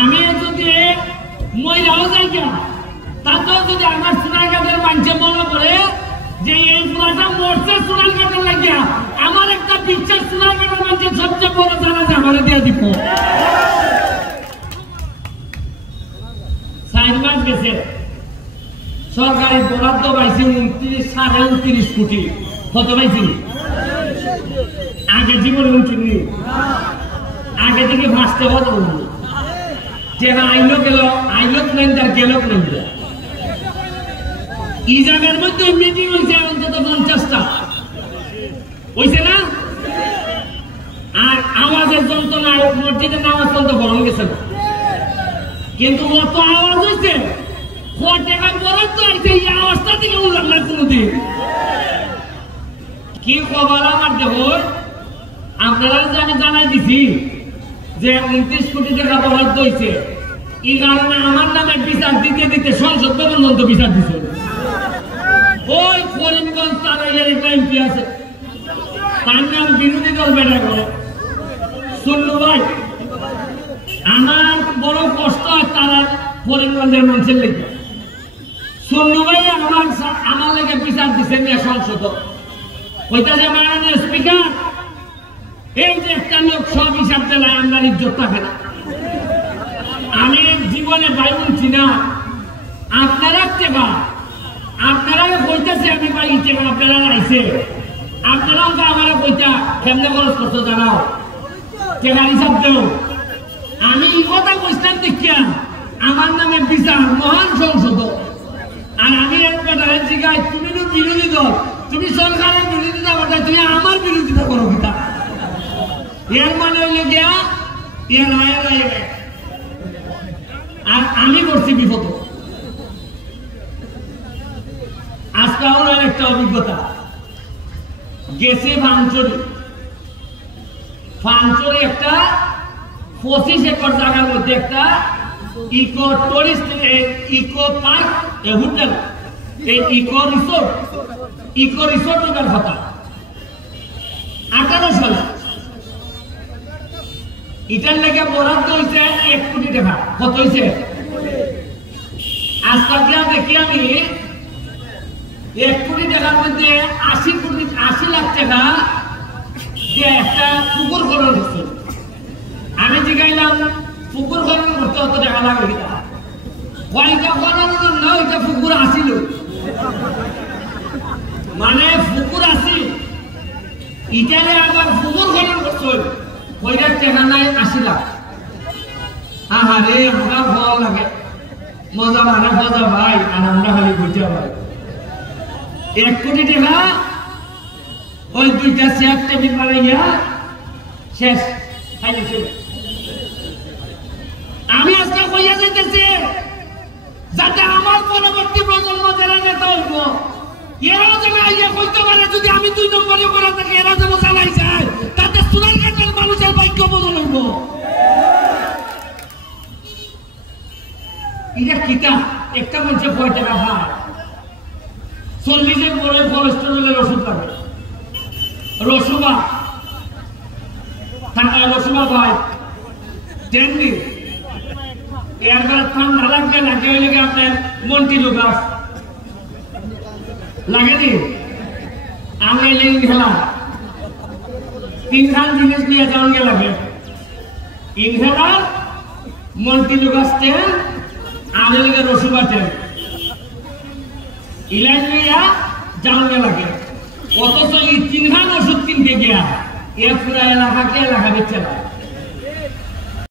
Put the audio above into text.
আমি যদি মহিলাও যাই কেন তাতেও যদি আমার সোনারঘাটের মানুষে মনে করে যে এই পুরাটা মরছে সোনারঘাটের লাগিয়া আমার একটা পিকচার সোনারঘাটের মানুষের সবচেয়ে বড় জানাজা আমার দিয়ে দিব। 4 মাস গেছে সরকারি বরাদ্দ পাইছে 29.5 কোটি। কত পাইছি? আগে জীবনে উঠিনি, আগে থেকে ভাসতে কত উঠল যে আইলো গেল, আইলো নেন তার গেল নেন। এই জায়গার মধ্যে মিটিং হয়েছে অন্তত 50টা হয়েছে না? আর আওয়াজের যন্ত্রণায় মসজিদের নামাজ পর্যন্ত বরণ গেছে না, কিন্তু অত আওয়াজ হয়েছে টাকা বরাদ্দ হয়েছে এই আওয়াজটা থেকে উঠলাম না কোনোদিন। কি খবর আমার দেখো, আপনারা যে আমি জানাই দিছি যে 29 কোটি টাকা বরাদ্দ হয়েছে, এই কারণে আমার নামে বিচার দিতে দিতে সংসদ ভবন পর্যন্ত বিচার দিচ্ছে। ওই করিমগঞ্জ তারাইয়ের একটা এমপি আছে, তার নাম বিরোধী দল বেড়া করে শুনলু ভাই। আমার বড় কষ্ট হয় তারা করিমগঞ্জের মানুষের লেগে। শুনলু ভাই আমার লেগে বিচার দিচ্ছেন সংসদ। ওইটাছে মাননীয় স্পিকার, এই যে একটা লোক সব হিসাব দিলে আমরা ইজ্জত থাকে না। আমি জীবনে বাইছি না, আপনারা টেকা আপনারা কইতেছে আমি পাই টেকা আপনারা আইছে, আপনারা আমার কইতা কেমনে খরচ করছো জানাও, টেকার হিসাব দেও। আমি এই কথা কইতাম দেখিয়া আমার নামে বিচার মহান সংসদ। আর আমি একবার জিগাই তুমি তো বিরোধী দল, তুমি সরকারের বিরোধিতা করতে, তুমি আমার বিরোধিতা করো কিতা? এর মানে হইল গিয়া এর আর আমি করছি বিপদ। আজকে আমার একটা অভিজ্ঞতা গেছে ফানচরে একটা 25 একর জায়গার মধ্যে একটা eco tourist eco park hotel, এই ইকো রিসোর্ট হইবার কথা 18 সালে। এটার লেগে বরাদ্দ হয়েছে 1 কোটি টাকা। কত হয়েছে? আজকে দেখি আমি 1 কোটি টাকার মধ্যে 80 লাখ টাকা দিয়ে একটা পুকুর খনন করছে। আমি জিগাইলাম পুকুর খনন করতে অত টাকা লাগে কিনা? ওইটা খনন না, ওইটা পুকুর আসিল, মানে পুকুর আসি ইটালে আবার পুকুর খনন করছে। ওইটার টাকা নাই 80 লাখ। আহারে আমরা ভালো লাগে, মজা মানে মজা ভাই, আর আমরা খালি বুঝতে ভাই 1 কোটি টাকা ওই 2টা চেয়ার টেবিল বানাইয়া শেষ। আমি আজকে কইয়া যাইতেছি যাতে আমার পরবর্তী প্রজন্ম যারা নেতা হইব এরাও যেন আইয়া কইতে পারে যদি আমি 2 নম্বরে করা থাকি, এরা যেন চালাই যায়, তাতে সোনারঘাটের মানুষের ভাগ্য বদল হইব। এটা কিতা একটা মানুষের 5 টাকা পায়, 40-এর পরে কোলেস্টেরলের ওষুধ লাগে, রসুবা ভাই 10 দিন এরপরে ঠান্ডা লাগবে লাগে, ওই লেগে আপনার মন্টিলু গাছ লাগেনি। আমি লিঙ্ক খেলা 3খান জিনিস নিয়ে যাওয়ার গে লাগে, ইনহেলার, মন্টিলু গাছ তেল, আমি লেগে রসুবা তেল ইলাইন নিয়ে যাওয়ার গে লাগে। অথচ এই 3খান ওষুধ কিনতে গিয়া এর পুরা এলাকাকে এলাকা দিচ্ছে না।